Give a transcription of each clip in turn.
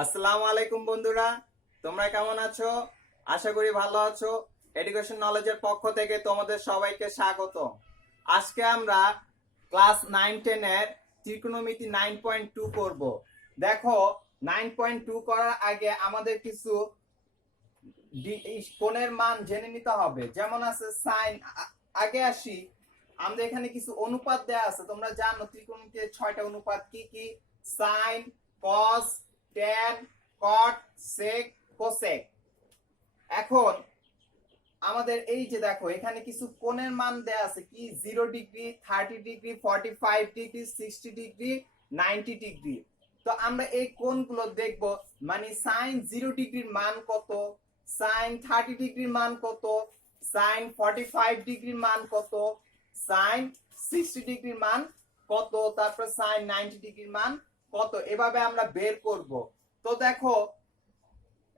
আসসালামু আলাইকুম বন্ধুরা, তোমরা কেমন আছো? আশা করি ভালো আছো। এডুকেশন নলেজের পক্ষ থেকে তোমাদের সবাইকে স্বাগত। আজকে আমরা ক্লাস 9-10 এর ত্রিকোণমিতি 9.2 করব। দেখো, 9.2 করার আগে আমাদের কিছু কোণের মান জেনে নিতে হবে। যেমন আছে সাইন। আগে আসি, আমাদের এখানে কিছু অনুপাত দেয়া আছে। তোমরা জানো ত্রিকোণমিতির 6টা অনুপাত কি কি? সাইন, কস, ট্যান, কট, সেক, কোসেক। এখন আমাদের এই যে দেখো, এখানে কিছু কোণের মান দেয়া আছে কি? 0 degree, 30 degree, 45 degree, 60 degree, 90 degree. তো আমরা এই কোণগুলো দেখব। মানে সাইন 0 ডিগ্রির মান কত, সাইন 30 ডিগ্রির মান কত, সাইন 45 ডিগ্রির মান কত, সাইন 60 ডিগ্রির মান কত, তারপর সাইন 90 ডিগ্রির মান কত, এভাবে আমরা বের করব। তো দেখো,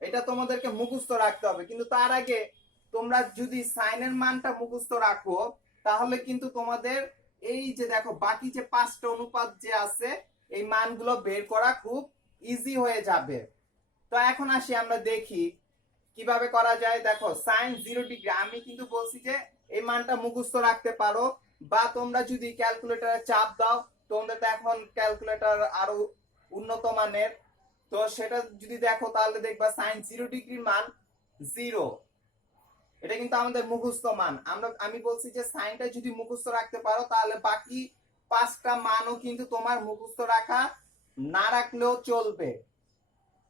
এটা তোমাদেরকে মুখস্থ রাখতে হবে, কিন্তু তার আগে তোমরা যদি সাইনের মানটা মুখস্থ রাখো তাহলে কিন্তু তোমাদের এই যে দেখো বাকি যে 5টা অনুপাত যে আছে এই মানগুলো বের করা খুব ইজি হয়ে যাবে। তো এখন আসি, আমরা দেখি কিভাবে করা যায়। দেখো, সাইন 0 ডিগ্রি আমি কিন্তু বলছি যে এই মানটা মুখস্থ রাখতে পারো, বা তোমরা যদি ক্যালকুলেটরে চাপ দাও, তোমাদের তো এখন ক্যালকুলেটর আরো উন্নত মানের, তো সেটা যদি দেখো তাহলে দেখবা সাইন 0 ডিগ্রির মান 0। এটা কিন্তু আমাদের মুখস্থ মান। আমি বলছি যে সাইনটা যদি মুখস্থ রাখতে পারো তাহলে বাকি 5টা মানও কিন্তু তোমার মুখস্থ রাখা না রাখলেও চলবে,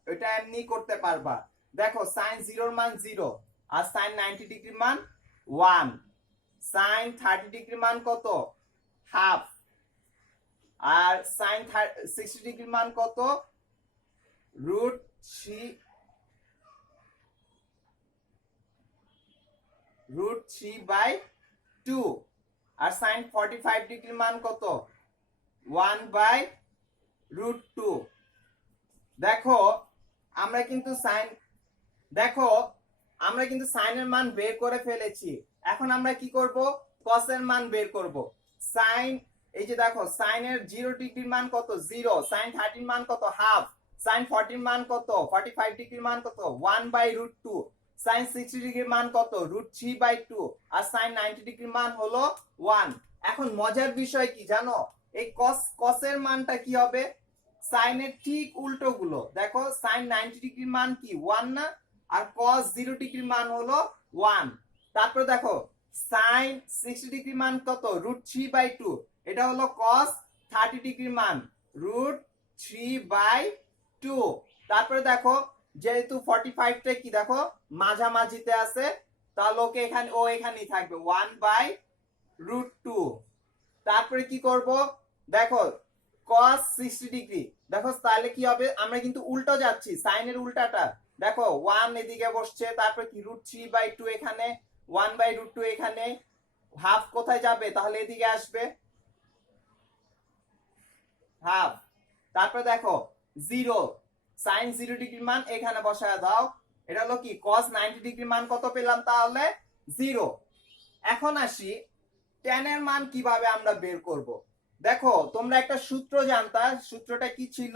এটা এমনি করতে পারবা। দেখো, সাইন 0 এর মান 0, আর সাইন 90 ডিগ্রির মান 1, সাইন 30 ডিগ্রির মান কত? হাফ, আর সাইন 60 ডিগ্রির মান কত? রুট 3/2, আর সাইন 45 ডিগ্রির মান কত? 1/√2। দেখো, আমরা কিন্তু সাইনের মান বের করে ফেলেছি। এখন আমরা কি করব? কসের মান বের করব। সাইন, এই যে দেখো, সাইনের 0 ডিগ্রির মান কত? 0। সাইন 30 মান কত? হাফ। সাইন 40 মান কত? 45 ডিগ্রির মান কত? 1/√2। সাইন 60 ডিগ্রির মান কত? √3/2। আর সাইন 90 ডিগ্রির মান হলো 1। এখন মজার বিষয় কি জানো? এই কসের মানটা কি হবে? সাইনের ঠিক উল্টো গুলো। দেখো, সাইন 90 ডিগ্রির মান কি? 1 না? আর কস 0 ডিগ্রির মান হলো 1। তারপর দেখো, সাইন 60 ডিগ্রির মান কত? √3/2। এটা হলো কস 30 ডিগ্রির মান, √3/2। তারপরে দেখো, যেহেতু 45টা কি দেখো মাঝামাঝিতে আছে, তাহলে ও এখানেই থাকবে, 1/√2। তারপরে কি করব? দেখো, cos 60 ডিগ্রি। দেখো তাহলে কি হবে? আমরা কিন্তু উল্টো যাচ্ছি, সাইনের উল্টাটা। দেখো, 1 এদিকে বসছে, তারপর কি √3/2 এখানে, 1/√2 এখানে, হাফ কোথায় যাবে? তাহলে এদিকে আসবে, হাফ। তারপর দেখো 0, সাইন 0 ডিগ্রির মান এখানে বসায় দাও। এটা হলো কি? cos 90 ডিগ্রির মান কত পেলাম? তাহলে 0। এখন আসি, tan এর মান কিভাবে আমরা বের করব। দেখো, তোমরা একটা সূত্র জানতা, সূত্রটা কি ছিল?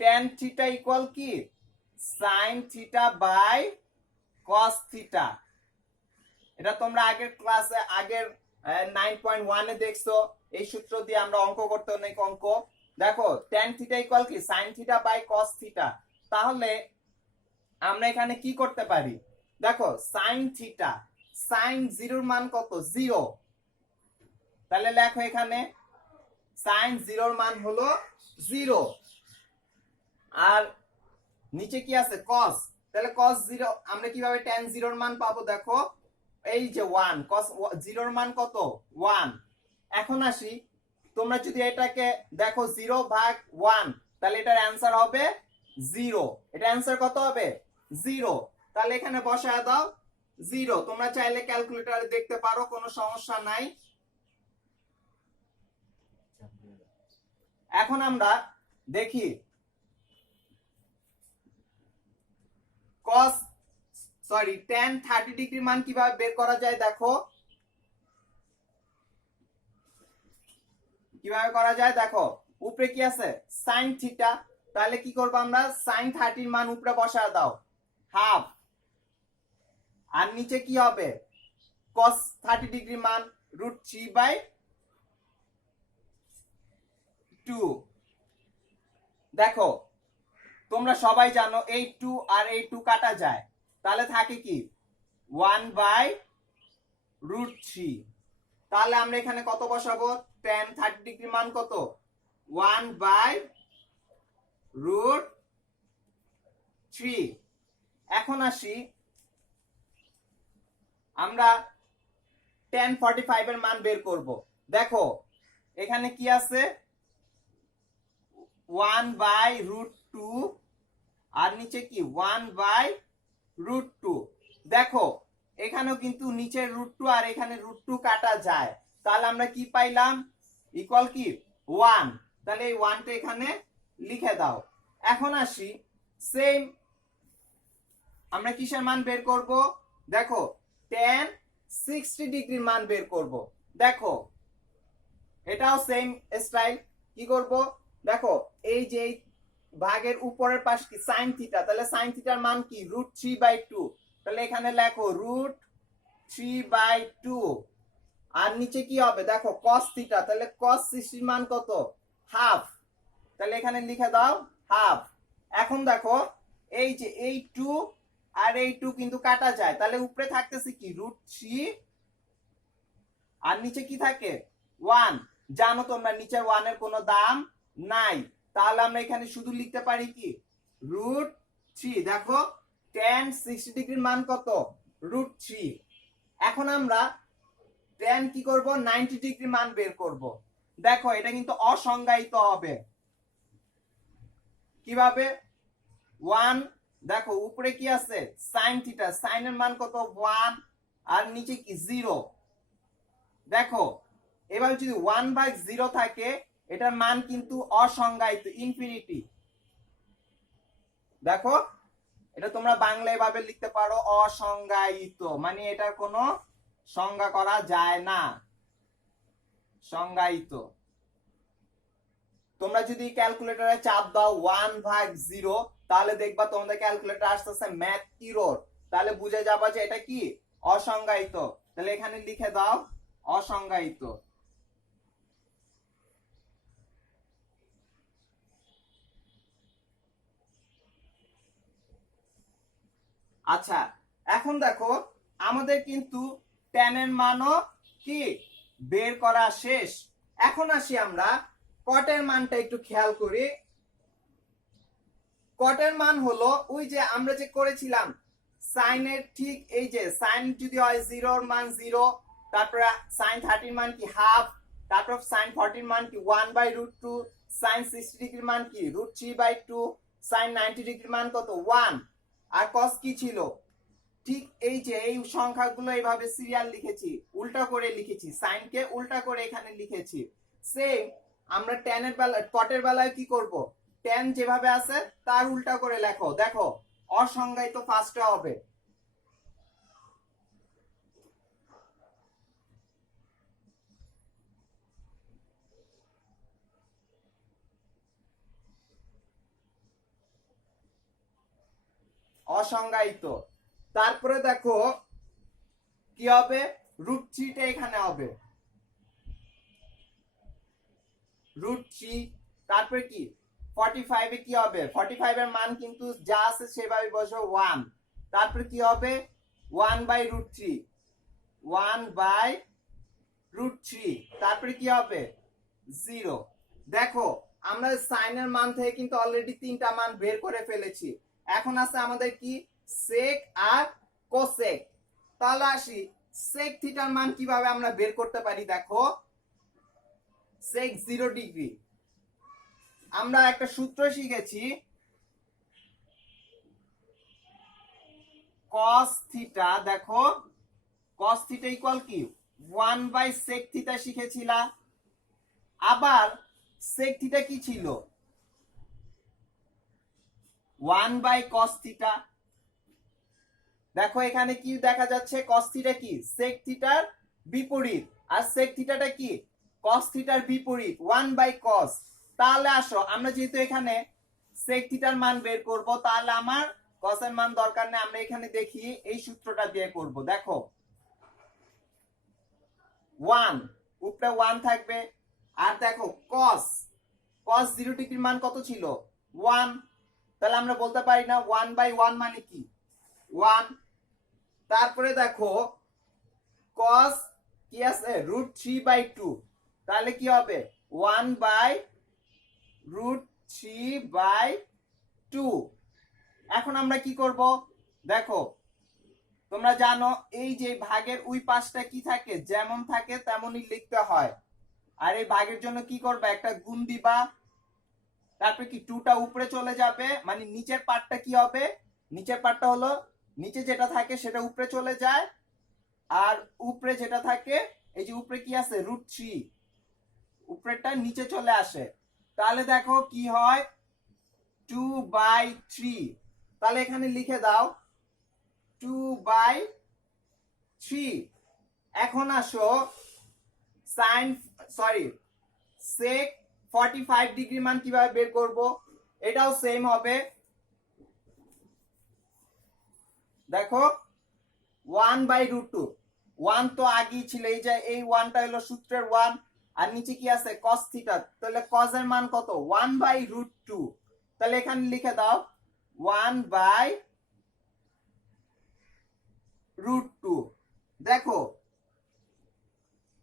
tan থিটা ইকুয়াল কি? sin theta by cos theta. এটা তোমরা আগের ক্লাসে, আগের 9.1 এ দেখছো। এই সূত্র দিয়ে আমরা অঙ্ক করতে অনেক অঙ্ক। দেখো, tan থিটা ইকুয়াল কি? sin theta by cos theta. তাহলে আমরা এখানে কি করতে পারি? দেখো, sin থিটা, sin 0 এর মান কত? 0। তাহলে লেখো এখানে sin 0 এর মান হলো 0। আর নিচে কি আছে? cos। তাহলে cos 0 আমরা কিভাবে tan 0 এর মান পাবো? দেখো, এই যে 1, cos 0 এর মান কত? 1। এখন আসি, তোমরা যদি এটাকে দেখো 0/1, তাহলে এটার অ্যানসার হবে 0। এটা অ্যানসার কত হবে? 0। তাহলে এখানে বসায় দাও 0। তোমরা চাইলে ক্যালকুলেটরে দেখতে পারো, কোনো সমস্যা নাই। এখন আমরা দেখি tan 30 ডিগ্রির মান কিভাবে বের করা যায়। দেখো কিভাবে করা যায়। দেখো, উপরে কি আছে? sin theta. তাহলে কি করবো আমরা, sin 30 মান উপরে বসা দাও, হাফ, আর নিচে কি হবে, cos 30 ডিগ্রি মান √3/2। দেখো তোমরা সবাই জানো এই 2 আর এই 2 কাটা যায়, তাহলে থাকে কি 1/√3। তাহলে আমরা এখানে কত বসাবো, tan 30 ডিগ্রি মান কত, 1/√3। এখন আসি আমরা tan 45 এর মান বের করব। দেখো এখানে কি আছে, 1/√2 আর নিচে কি 1/√2। দেখো এখানেও কিন্তু নিচের √2 আর এখানে √2 কাটা যায়, তাহলে আমরা কি পাইলাম, ইকুয়াল কি 1। তাহলে এই 1টা এখানে লিখে দাও। এখন আসি সেম আমরা কিসের মান বের করব, দেখো tan 60 ডিগ্রির মান বের করব। দেখো এটাও সেম স্টাইল, কি করব, দেখো এই যে ভাগের উপরের পাশ কি sin থিটা, তাহলে sin থিটার মান কি √3/2, তাহলে এখানে লেখো √3/2। আর নিচে কি হবে, দেখো cos থিটা, তাহলে cos 60 মান কত, হাফ, তাহলে এখানে লিখে দাও হাফ। এখন দেখো এই যে এই 2 আর এই 2 কিন্তু কাটা যায়, তাহলে উপরে থাকতেছে কি √3 আর নিচে কি থাকে 1। জানো তোমরা নিচের 1 এর কোনো দাম নাই, তাহলে আমরা এখানে শুধু লিখতে পারি কি √3। দেখো tan 60 ডিগ্রির মান কত, √3। এখন আমরা tan কি করব, 90 ডিগ্রি মান বের করব। দেখো এটা কিন্তু অসংজ্ঞায়িত হবে, কিভাবে, 1, দেখো উপরে কি আছে sin থিটা, sin এর মান কত 1 আর নিচে কি 0। দেখো এবার যদি 1/0 থাকে এটার মান কিন্তু অসংজ্ঞায়িত, ইনফিনিটি। দেখো এটা তোমরা বাংলা এভাবে লিখতে পারো, অসংজ্ঞায়িত, মানে এটার কোনো সংজ্ঞা করা যায় না, সংজ্ঞায়িত। তোমরা যদি ক্যালকুলেটরে চাপ দাও 1/0, তাহলে দেখবা তোমাদের ক্যালকুলেটর আসতেছে ম্যাথ এরর, তাহলে বুঝে যাবা যে এটা কি অসংজ্ঞায়িত। তাহলে এখানে লিখে দাও অসংজ্ঞায়িত। আচ্ছা এখন দেখো আমাদের কিন্তু tan এর মানও কি বের করা শেষ। এখন আসি আমরা cot এর মানটা একটু খেয়াল করি। cot এর মান হলো ওই যে আমরা যে করেছিলাম sin এর ঠিক এই যে sin যদি হয় 0 এর মান 0, তারপর sin 30 এর মান কি হাফ, তারপর sin 40 এর মান কি 1/√2, sin 60 ডিগ্রির মান কি √3/2, sin 90 ডিগ্রির মান কত 1, আর cos কি ছিল, ঠিক এই যে এই সংখ্যাগুলো এইভাবে সিরিয়াল লিখেছি, উল্টা করে লিখেছি, sin কে উল্টা করে এখানে লিখেছি। সেম আমরা tan এর বেলায় cot এর বেলায় কি করব, tan যেভাবে আছে তার উল্টা করে লেখো। দেখো অসংজ্ঞায়িত ফার্স্টে হবে, অসংজ্ঞায়িত। তারপরে দেখো কি হবে, √3টা এখানে হবে √3। তারপরে কি 45 এ কি হবে, 45 এর মান কিন্তু যা আছে সেভাবে বসো 1, তারপরে কি হবে 1/√3, 1/√3, তারপরে কি হবে 0। দেখো আমরা sin এর মান থেকে কিন্তু অলরেডি 3টা মান বের করে ফেলেছি, এখন আছে আমাদের কি sec আর cosec। তাহলে আসি sec থিটার মান কিভাবে আমরা বের করতে পারি। দেখো sec 0 ডিগ্রি আমরা একটা সূত্র শিখেছি, cos থিটা। দেখো cos থিটা ইকুয়াল কি 1/sec থিটা শিখেছিলা, আবার sec থিটা কি ছিল 1/cos থিটা। দেখো এখানে কি দেখা যাচ্ছে, cos থিটা কি sec থিটার বিপরীত, আর sec থিটাটা কি cos থিটার বিপরীত 1/cos। তাহলে আসো আমরা যেহেতু এখানে সেক থিটার মান বের করব, তাহলে আমার কসের মান দরকার নেই, আমরা এখানে দেখি এই সূত্রটা দিয়ে করব। দেখো 1 উপরে 1 থাকবে, আর দেখো cos 0 ডিগ্রির মান কত ছিল 1, তাহলে আমরা বলতে পারি না 1/1 মানে কি 1। তারপরে দেখো cos কি আছে √3/2, তাহলে কি হবে 1/√3/2। এখন আমরা কি করব, দেখো তোমরা জানো এই যে ভাগের ওই পাশটা কি থাকে, যেমন থাকে তেমনই লিখতে হয়। আর এই ভাগের জন্য কি করবে, একটা গুণ দিবা, তারপরে কি 2টা উপরে চলে যাবে, মানে নিচের পার্টটা কি হবে, নিচের পার্টটা হলো নিচে যেটা থাকে সেটা উপরে চলে যায়, আর উপরে যেটা থাকে এই যে উপরে কি আছে √3, উপরেরটা নিচে চলে আসে। তাহলে দেখো কি হয় 2/3, তাহলে এখানে লিখে দাও 2/3। এখন আসো sec 45 ডিগ্রি মান কিভাবে বের করব, এটাও সেম হবে। দেখো 1/√2, 1 তো আগেই ছিল, এই যে এই 1টা হলো সূত্রের 1, আর নিচে কি আছে cos থিটা, তাহলে cos এর মান কত 1/√2, তাহলে এখানে লিখে দাও 1/√2। দেখো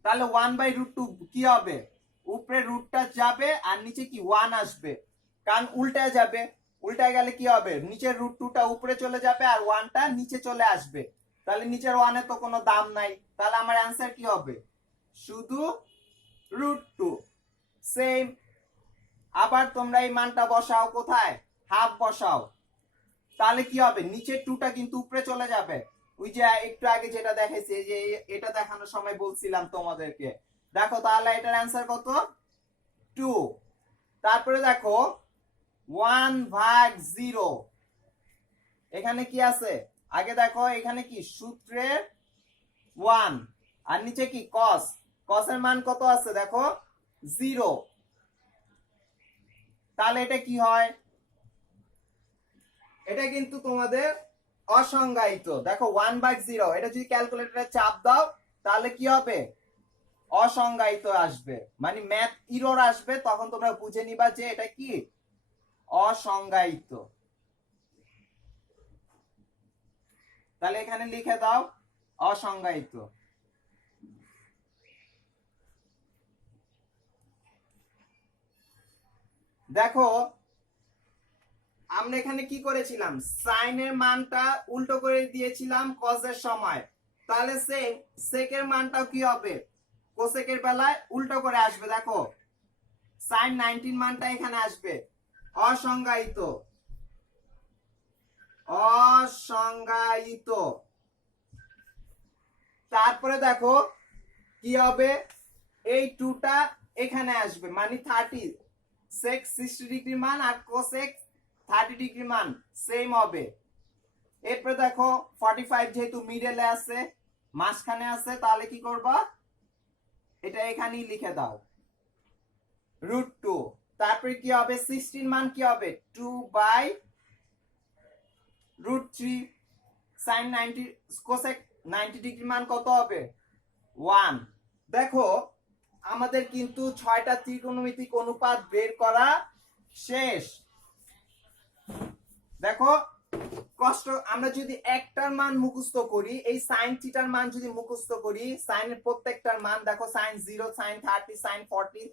তাহলে 1/√2 কি হবে, উপরে রুটটা যাবে আর নিচে কি 1 আসবে, কারণ উল্টায় যাবে, উল্টায় গেলে কি হবে নিচের √2টা উপরে চলে যাবে আর 1টা নিচে চলে আসবে, তাহলে নিচের 1 এর তো কোনো দাম নাই, তাহলে আমার অ্যান্সার কি হবে শুধু √2। সেম, আবার তোমরা এই মানটা বসাও, কোথায় হাফ বসাও, তাহলে কি হবে নিচের 2টা কিন্তু উপরে চলে যাবে, ওই যে একটু আগে যেটা দেখাইছি, যে এটা দেখানোর সময় বলছিলাম তোমাদেরকে। দেখো তাহলে এটার অ্যান্সার কত 2। তারপরে দেখো 1/0, এখানে কি আছে আগে দেখো, এখানে কি সূত্রের 1 আর নিচে কি cos এর মান কত আছে দেখো 0, তাহলে এটা কি হয়, এটা কিন্তু তোমাদের অসংজ্ঞায়িত। দেখো 1/0, এটা যদি ক্যালকুলেটরে চাপ দাও তাহলে কি হবে অসংজ্ঞায়িত আসবে, মানে ম্যাথ এরর আসবে, তখন তোমরা বুঝে নিবা যে এটা কি অসংজ্ঞায়িত। তাহলে এখানে লিখে দাও অসংজ্ঞায়িত। দেখো আমরা এখানে কি করেছিলাম, সাইনের মানটা উল্টো করে দিয়েছিলাম কজের সময়, তাহলে সেকের মানটাও কি হবে কোসেকের বেলায় উল্টো করে আসবে। দেখো sin 19 মানটা এখানে আসবে অসংজ্ঞায়িত, অসংজ্ঞায়িত। তারপরে দেখো কি হবে, এই 2টা এখানে আসবে, মানে 30, sec 60 ডিগ্রি মান আর cosec 30 ডিগ্রি মান সেম হবে। এরপরে দেখো 45 যেহেতু মিডলে আছে, মাঝখানে আছে, তাহলে কি করবা এটা এখানেই লিখে দাও √2। তারপরে কি হবে 16 মান কি হবে 2/√3, sin 90 cosec 90 ডিগ্রি মান কত হবে 1। দেখো আমাদের কিন্তু 6টা ত্রিকোণমিতিক অনুপাত বের করা শেষ। দেখো কষ্ট, আমরা যদি একটার মান মুখস্থ করি, এই sin থিটার মান যদি মুখস্থ করি, সাইনের প্রত্যেকটার মান দেখো sin 0, sin 30, sin 40,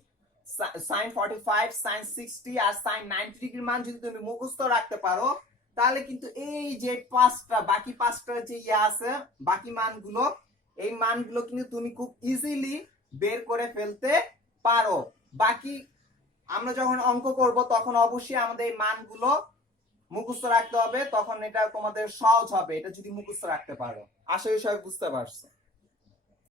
sin 45, sin 60 আর sin 90 ডিগ্রির মান যদি তুমি মুখস্থ রাখতে পারো, তাহলে কিন্তু এই যে বাকি পাঁচটা যে আছে বাকি মানগুলো, এই মানগুলো কিন্তু তুমি খুব ইজিলি বের করে ফেলতে পারো। বাকি আমরা যখন অঙ্ক করব তখন অবশ্যই আমাদের এই মানগুলো মুখস্থ রাখতে হবে, তখন এটা তোমাদের সহজ হবে, এটা যদি মুখস্থ রাখতে পারো। আশা করি সবাই বুঝতে পারছো।